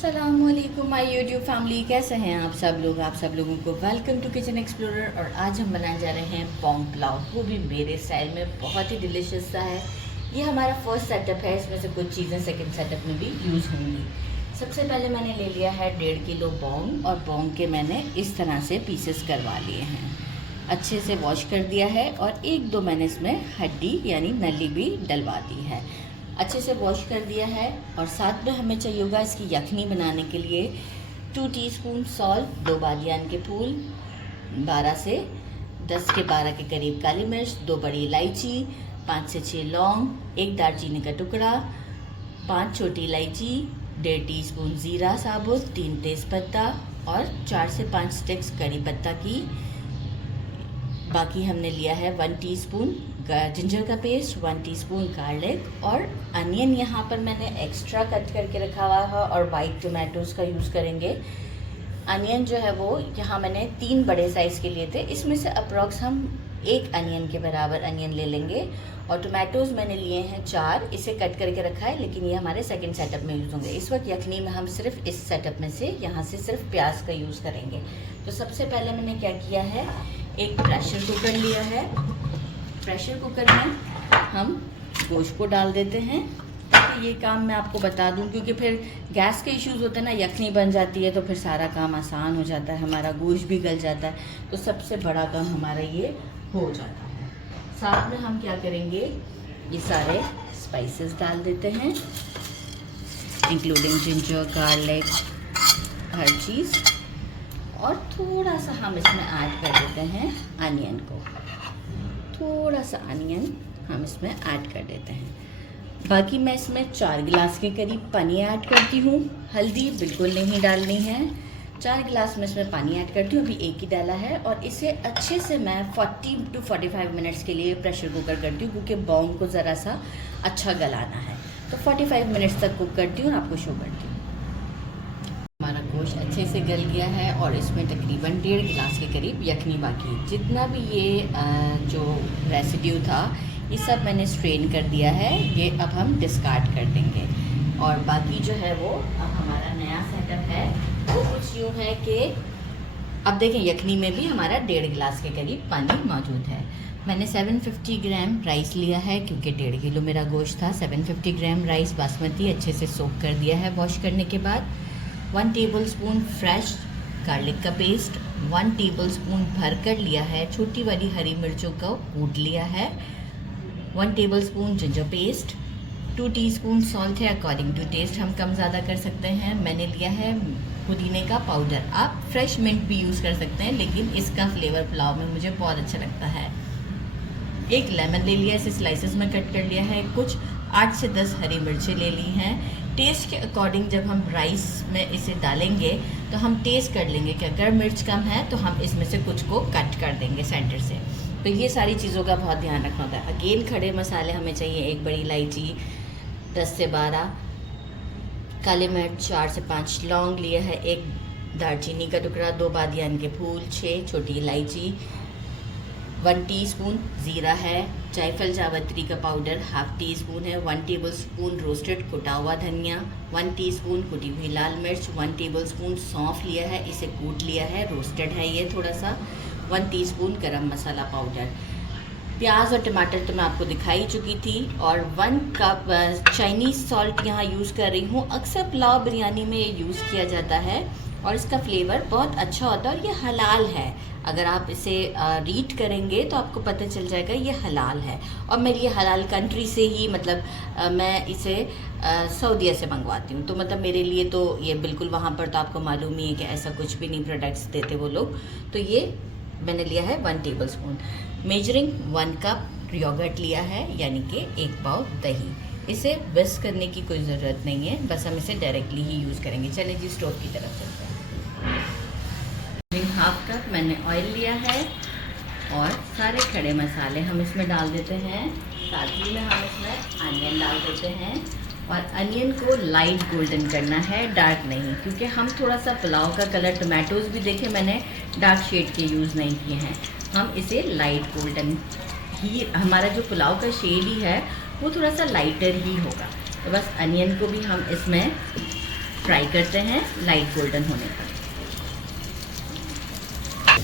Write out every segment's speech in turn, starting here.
अस्सलामुअलैकुम my YouTube family, कैसे हैं आप सब लोग। आप सब लोगों को वेलकम टू किचन एक्सप्लोरर। और आज हम बनाने जा रहे हैं पोंग पुलाव, वो भी मेरे स्टाइल में। बहुत ही डिलीशियस सा है। ये हमारा फर्स्ट सेटअप है, इसमें से कुछ चीज़ें सेकंड सेटअप में भी यूज़ होंगी। सबसे पहले मैंने ले लिया है 1.5 किलो पोंग, और पोंग के मैंने इस तरह से पीसेस करवा लिए हैं। अच्छे से वॉश कर दिया है और 1-2 मैंने इसमें हड्डी यानी नली भी डलवा दी है। अच्छे से वॉश कर दिया है। और साथ में हमें चाहिए होगा इसकी यखनी बनाने के लिए 2 टीस्पून सॉल्ट, 2 बादियान के फूल, 12 से 10 के 12 के करीब काली मिर्च, 2 बड़ी इलायची, 5 से 6 लौंग, 1 दालचीनी का टुकड़ा, 5 छोटी इलायची, 1.5 टीस्पून ज़ीरा साबुत, 3 तेज़पत्ता और 4 से 5 स्टिक्स करी पत्ता की। बाकी हमने लिया है 1 टीस्पून जिंजर का पेस्ट, 1 टीस्पून गार्लिक और अनियन यहाँ पर मैंने एक्स्ट्रा कट करके रखा हुआ है और वाइट टोमेटोज़ का यूज़ करेंगे। अनियन जो है वो यहाँ मैंने 3 बड़े साइज़ के लिए थे, इसमें से अप्रॉक्स हम 1 अनियन के बराबर अनियन ले लेंगे। और टोमेटोज़ मैंने लिए हैं 4, इसे कट करके रखा है, लेकिन ये हमारे सेकंड सेटअप में यूज़ होंगे। इस वक्त यखनी में हम सिर्फ इस सेटअप में से यहाँ से सिर्फ प्याज का यूज़ करेंगे। तो सबसे पहले मैंने क्या किया है, एक प्रेशर कुकर लिया है। प्रेशर कुकर में हम गोश्त को डाल देते हैं, ताकि ये काम मैं आपको बता दूं, क्योंकि फिर गैस के इश्यूज़ होते हैं ना, यखनी बन जाती है तो फिर सारा काम आसान हो जाता है, हमारा गोश्त भी गल जाता है, तो सबसे बड़ा काम हमारा ये हो जाता है। साथ में हम क्या करेंगे, ये सारे स्पाइसेस डाल देते हैं, इंक्लूडिंग जिंजर, गार्लिक, हर चीज़। और थोड़ा सा हम इसमें ऐड कर देते हैं अनियन को, थोड़ा सा अनियन हम इसमें ऐड कर देते हैं। बाकी मैं इसमें 4 गिलास के करीब पानी ऐड करती हूँ। हल्दी बिल्कुल नहीं डालनी है। 4 गिलास में इसमें पानी ऐड करती हूँ, अभी 1 ही डाला है। और इसे अच्छे से मैं 40 to 45 मिनट्स के लिए प्रेशर कुकर करती हूँ, क्योंकि पोंग को ज़रा सा अच्छा गलाना है। तो 45 मिनट्स तक कुक करती हूँ और आपको शो करती हूँ। हमारा गोश्त अच्छे से गल गया है और इसमें तकरीबन 1.5 गिलास के करीब यखनी बाकी। जितना भी ये जो रेसिड्यू था, ये सब मैंने स्ट्रेन कर दिया है। ये अब हम डिस्कार्ड कर देंगे। और बाकी जो है वो अब हमारा नया सेटअप है, वो कुछ यूँ है कि अब देखें, यखनी में भी हमारा 1.5 गिलास के करीब पानी मौजूद है। मैंने 750 ग्राम राइस लिया है, क्योंकि 1.5 किलो मेरा गोश्त था। 750 ग्राम राइस बासमती अच्छे से सोक कर दिया है वॉश करने के बाद। 1 टेबलस्पून फ्रेश गार्लिक का पेस्ट, 1 टेबलस्पून भरकर लिया है छोटी वाली हरी मिर्चों को कूट लिया है, 1 tablespoon ginger paste, 2 teaspoon salt है, अकॉर्डिंग टू टेस्ट हम कम ज़्यादा कर सकते हैं। मैंने लिया है पुदीने का पाउडर, आप फ्रेश मिंट भी यूज़ कर सकते हैं, लेकिन इसका फ्लेवर पुलाव में मुझे बहुत अच्छा लगता है। 1 लेमन ले लिया, इसे स्लाइसेस में कट कर लिया है। कुछ 8 से 10 हरी मिर्चें ले ली हैं। टेस्ट के अकॉर्डिंग जब हम राइस में इसे डालेंगे तो हम टेस्ट कर लेंगे कि अगर मिर्च कम है तो हम इसमें से कुछ को कट कर देंगे सेंटर से। तो ये सारी चीज़ों का बहुत ध्यान रखना होता है। अगेन खड़े मसाले हमें चाहिए, 1 बड़ी इलायची, 10 से 12 काली मिर्च, 4 से 5 लौंग लिया है, 1 दालचीनी का टुकड़ा, 2 बादियान के फूल, 6 छोटी इलायची, 1 टीस्पून ज़ीरा है, जायफल जावित्री का पाउडर 1/2 टीस्पून है, 1 टेबलस्पून रोस्टेड कुटा हुआ धनिया, 1 टीस्पून कुटी हुई लाल मिर्च, 1 टेबलस्पून सौंफ लिया है, इसे कूट लिया है, रोस्टेड है ये थोड़ा सा, 1 टीस्पून गरम मसाला पाउडर। प्याज और टमाटर तो मैं आपको दिखाई चुकी थी। और 1 कप चाइनीज़ सॉल्ट यहाँ यूज़ कर रही हूँ। अक्सर पुलाव बिरयानी में ये यूज़ किया जाता है और इसका फ्लेवर बहुत अच्छा होता है, और ये हलाल है। अगर आप इसे रीड करेंगे तो आपको पता चल जाएगा ये हलाल है। और मेरी ये हलाल कंट्री से ही, मतलब मैं इसे सऊदीया से मंगवाती हूँ, तो मतलब मेरे लिए तो ये बिल्कुल, वहाँ पर तो आपको मालूम ही है कि ऐसा कुछ भी नहीं प्रोडक्ट्स देते वो लोग। तो ये मैंने लिया है 1 टेबलस्पून। मेजरिंग 1 कप योगर्ट लिया है, यानी कि 1 पाव दही। इसे विस्क करने की कोई ज़रूरत नहीं है, बस हम इसे डायरेक्टली ही यूज़ करेंगे। चलिए जी, स्टोव की तरफ चलते हैं। 1/2 कप मैंने ऑयल लिया है और सारे खड़े मसाले हम इसमें डाल देते हैं। साथ ही में हम इसमें अनियन डाल देते हैं, और अनियन को लाइट गोल्डन करना है, डार्क नहीं, क्योंकि हम थोड़ा सा पुलाव का कलर, टमाटोज़ भी देखें मैंने डार्क शेड के यूज़ नहीं किए हैं, हम इसे लाइट गोल्डन ही, हमारा जो पुलाव का शेड ही है वो थोड़ा सा लाइटर ही होगा। तो बस अनियन को भी हम इसमें फ्राई करते हैं लाइट गोल्डन होने तक।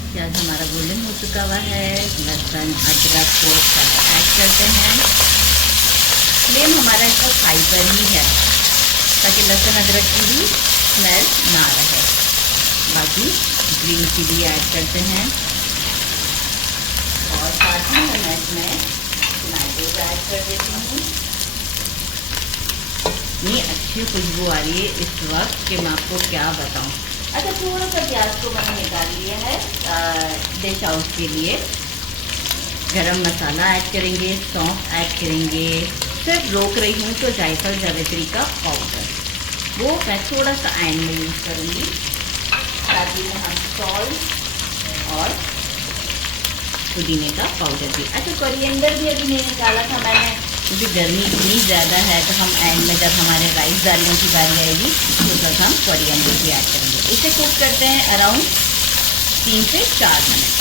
प्याज हमारा गोल्डन हो चुका हुआ है। लहसुन अदरक को ऐड करते हैं। फ्लेम हमारा इसका हाई पर ही है ताकि लहसुन अदरक की भी स्मेल ना रहे। बाकी ग्रीन चिली ऐड करते हैं और साथ ही मैं इसमें टमाटोज ऐड कर देती हूँ। इतनी अच्छी खुशबू आ रही है इस वक्त कि मैं आपको क्या बताऊँ। अच्छा, थोड़ा सा प्याज को मैंने निकाल लिया है डिश आउट के लिए। गरम मसाला ऐड करेंगे, सौंफ ऐड करेंगे। सिर्फ रोक रही हूँ तो जायफल जावित्री का पाउडर, वो मैं थोड़ा सा एंड में यूज़ करूँगी। साथ ही में हम सॉल्ट और पुदीने का पाउडर भी। अच्छा, कोरिएंडर भी अभी नहीं निकाला था मैंने क्योंकि गर्मी इतनी ज़्यादा है, तो हम एंड में जब हमारे राइस डालने की बारी आएगी तो तब हम कोरिएंडर भी ऐड करेंगे। इसे कुक करते हैं अराउंड 3 से 4 मिनट।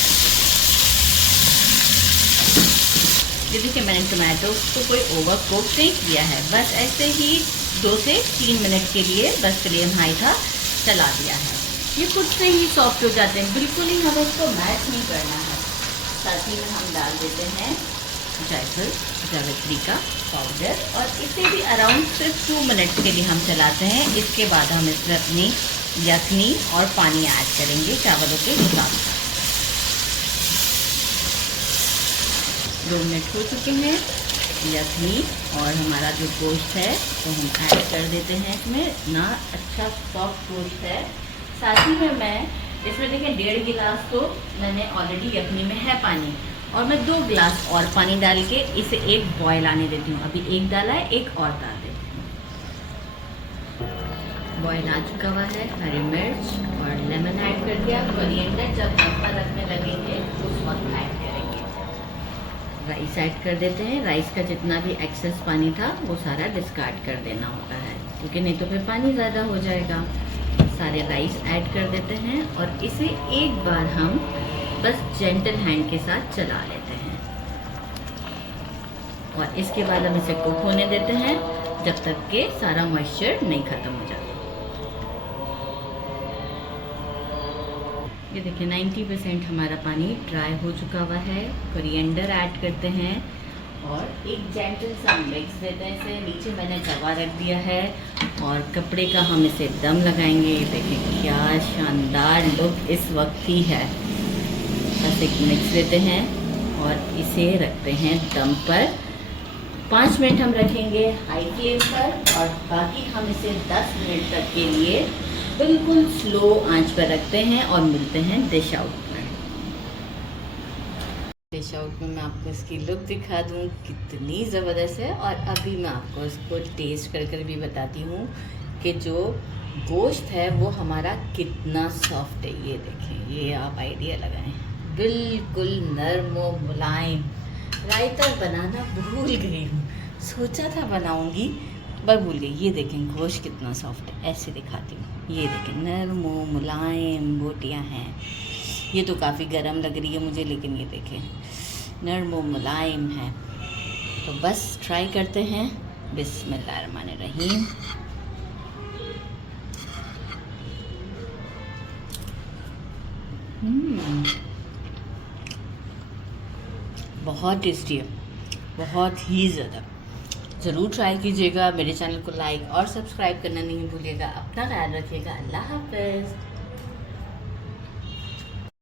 ये देखिए, मैंने टमाटो को कोई ओवर कुक नहीं किया है, बस ऐसे ही 2 से 3 मिनट के लिए बस फ्लेम हाई था, चला दिया है। ये खुद से ही सॉफ्ट हो जाते हैं, बिल्कुल ही हमें इसको मैश नहीं करना है। साथ ही में हम डाल देते हैं जायफल जावित्री का पाउडर और इसे भी अराउंड सिर्फ 2 मिनट के लिए हम चलाते हैं। इसके बाद हम इसमें अपनी यखनी और पानी ऐड करेंगे चावलों के हिसाब से। 2 मिनट हो चुके हैं। यखनी और हमारा जो गोश्त है तो हम ऐड कर देते हैं इसमें। इतना अच्छा सॉफ्ट गोश्त है। साथ ही में मैं इसमें देखिए 1.5 गिलास तो मैंने ऑलरेडी यखनी में है पानी, और मैं 2 गिलास और पानी डाल के इसे एक बॉयल आने देती हूँ। अभी एक डाला है, एक और डाल देती हूँ। बॉयल आ चुका हुआ है। हरी मिर्च और लेमन ऐड कर दिया। कोरिएंडर जब नंबर रखने लगेंगे उस वक्त ऐड करेंगे। राइस ऐड कर देते हैं। राइस का जितना भी एक्सेस पानी था वो सारा डिस्कार्ड कर देना होता है क्योंकि नहीं तो फिर पानी ज़्यादा हो जाएगा। सारे राइस ऐड कर देते हैं और इसे एक बार हम बस जेंटल हैंड के साथ चला लेते हैं और इसके बाद हम इसे कुक होने देते हैं जब तक के सारा मॉइस्चर नहीं ख़त्म हो जाता। ये देखिए 90% हमारा पानी ड्राई हो चुका हुआ है। कोरिएंडर ऐड करते हैं और एक जेंटल सा मिक्स देते हैं इसे। नीचे मैंने तवा रख दिया है और कपड़े का हम इसे दम लगाएंगे। देखिए क्या शानदार लुक इस वक्त ही है। बस एक मिक्स देते हैं और इसे रखते हैं दम पर। 5 मिनट हम रखेंगे हाई फ्लेम पर और बाकी हम इसे 10 मिनट तक के लिए बिल्कुल स्लो आंच पर रखते हैं और मिलते हैं डिश आउट में। डिश आउट में मैं आपको इसकी लुक दिखा दूँ कितनी ज़बरदस्त है। और अभी मैं आपको इसको टेस्ट कर भी बताती हूँ कि जो गोश्त है वो हमारा कितना सॉफ्ट है। ये देखें, ये आप आइडिया लगाएं, बिल्कुल नरम और मुलायम। रायता बनाना भूल गई हूँ, सोचा था बनाऊँगी पर भूल गई। ये देखें गोश्त कितना सॉफ्ट है, ऐसे दिखाती हूँ। ये देखें नरम और मुलायम बोटियाँ हैं। ये तो काफ़ी गर्म लग रही है मुझे, लेकिन ये देखें नरम और मुलायम है। तो बस ट्राई करते हैं। बिस्मिल्लाहिर्रहमानिर्रहीम। बहुत टेस्टी है, बहुत ही ज़्यादा। ज़रूर ट्राई कीजिएगा। मेरे चैनल को लाइक और सब्सक्राइब करना नहीं भूलिएगा। अपना ख्याल रखिएगा। अल्लाह हाफ़िज़।